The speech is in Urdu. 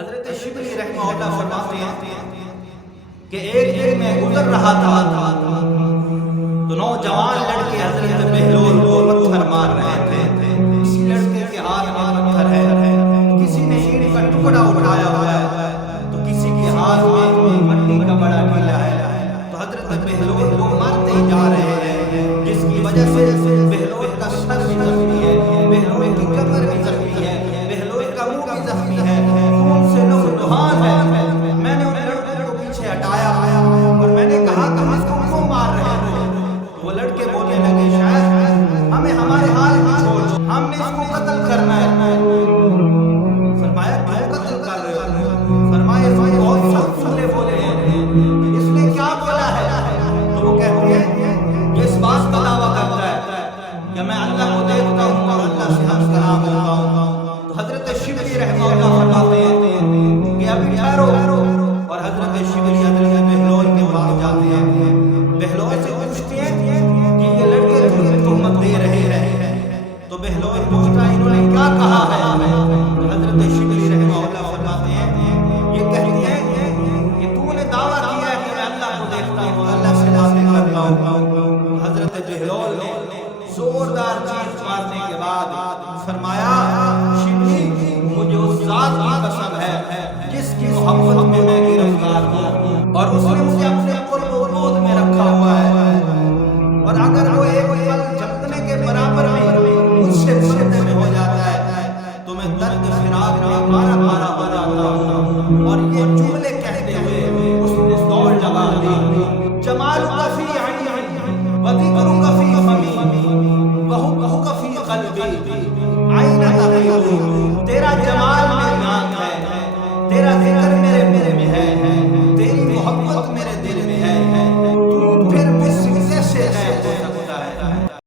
حضرت شبلی رحمہ اللہ فرماتے ہیں کہ ایک دن میں گزر رہا تھا تو نوجوان لڑکے حضرت بہلول کو پتھر مار رہے تھے. کسی لڑکے کے ہاتھ میں پتھر ہے, کسی نے اینٹ کا ٹکڑا اٹھایا ہوا ہے, تو کسی کے ہاتھ میں مٹی کا بڑا ٹیلا ہے. تو حضرت بہلول کو مارتے ہی جا رہے ہیں, جس کی وجہ سے بہلول کا سر بھی زخمی ہے, بہلول کی کمر بھی زخمی ہے, بہلول کا منہ بھی زخمی ہے, خون سے لہولہان ہے. میں نے ان لڑکوں کو پیچھے ہٹایا اور میں نے کہا کہ ہم اس کو کیوں مار رہے ہو؟ وہ لڑکے بولنے لگے شاید ہمیں ہمارے حال میں چھوڑ, ہم نے اس کو قتل کرنا ہے. فرمایا کیوں قتل کر رہے ہو؟ فرمایا اس نے بہت سخت جملے بولے ہیں. اس نے کیا بولا ہے؟ تو وہ کہتے ہیں کہ اس بات کا دعویٰ کرتا ہے کہ میں اللہ کو دیکھتا ہوں اور اللہ سے ہم کلام ہوتا ہوں. تو حضرت شبلی رحمہ اللہ فرماتے ہیں کہ ابھی ٹھہرو, اور حضرت شبلی حضرت بہلول کے پاس جاتے ہیں. بہلول سے پوچھتے ہیں کہ یہ لڑکے تمہیں تہمت دے رہے ہیں. تو بہلول پوچھتا ہے انہوں نے کیا کہا ہے؟ تو حضرت شبلی رحمہ اللہ فرماتے ہیں یہ کہتے ہیں کہ تو نے دعویٰ کیا ہے کہ میں اللہ کو دیکھتا ہوں, اللہ سے باتیں کرتا ہوں. حضرت بہلول نے زوردار چیخ مارنے کے بعد فرمایا شبلی مجھے اس ذات کی قسم ہے جس کی محبت میں میں گرفتار ہوں, اور اس نے مجھے اپنے قرب و گود میں رکھا ہوا ہے, اور اگر وہ ایک پل جھپکنے کے برابر بھی مجھ سے پردے میں ہو جاتا ہے تو میں درد فراق میں مارا مارا ہو جاتا ہوں. اور یہ جملے کہتے ہوئے اس نے دوڑ لگا دی. جمال کا فی عینی و ذکر کا فی فمی وحب کا فی قلبی عین تغیب. تیرا جمال میری آنکھ ہے, تیرا ذکر